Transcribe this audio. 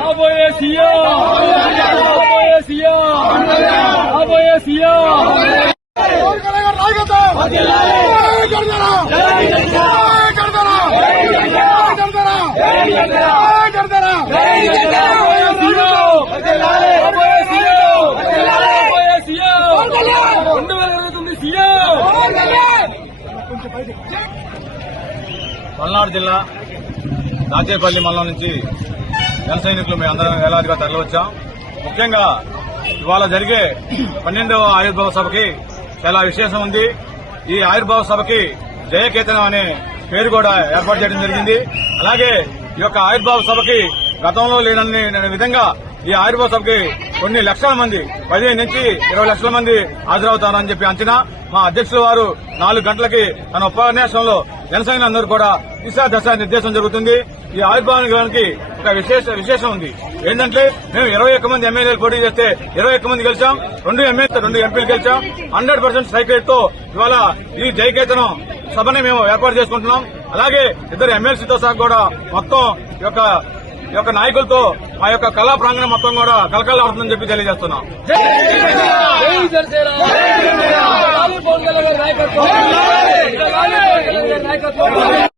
రాబోయే సీఎం రాబోయే సీఎం పల్నాడు జిల్లా దాచేపల్లి మండలం నుంచి జన సైనికులు మేము అందరం వేలాదిగా తరలివచ్చాం. ముఖ్యంగా ఇవాళ జరిగే 12వ ఆవిర్భావ సభకి చాలా విశేషం ఉంది. ఈ ఆవిర్భావ సభకి జయకేతనం అనే పేరు కూడా ఏర్పాటు చేయడం జరిగింది. అలాగే ఈ యొక్క ఆవిర్భావ సభకి గతంలో లేనని విధంగా ఈ ఆవిర్భావ సభకి కొన్ని లక్షల మంది 15 నుంచి 20 లక్షల మంది హాజరవుతారని చెప్పి అంచనా. మా అధ్యక్షుల వారు 4 గంటలకి తన ఉపన్యాసంలో జనసైన్యం అందరూ కూడా దశ నిర్దేశం జరుగుతుంది. ఈ ఆవిర్భావానికి ఒక విశేషం ఉంది. ఏంటంటే మేము 21 మంది ఎమ్మెల్యేలు పోటీ చేస్తే 21 మంది గెలిచాం, 2 ఎంపీలు గెలిచాం. 100% స్ట్రైక్ రేట్ తో ఇవాళ ఈ జయకేతనం సభని మేము ఏర్పాటు చేసుకుంటున్నాం. అలాగే 2 ఎమ్మెల్సీతో సహా కూడా మొత్తం ఈ యొక్క నాయకులతో మా యొక్క కళా ప్రాంగణం మొత్తం కూడా కలకలాడుతుందని చెప్పి తెలియజేస్తున్నాం.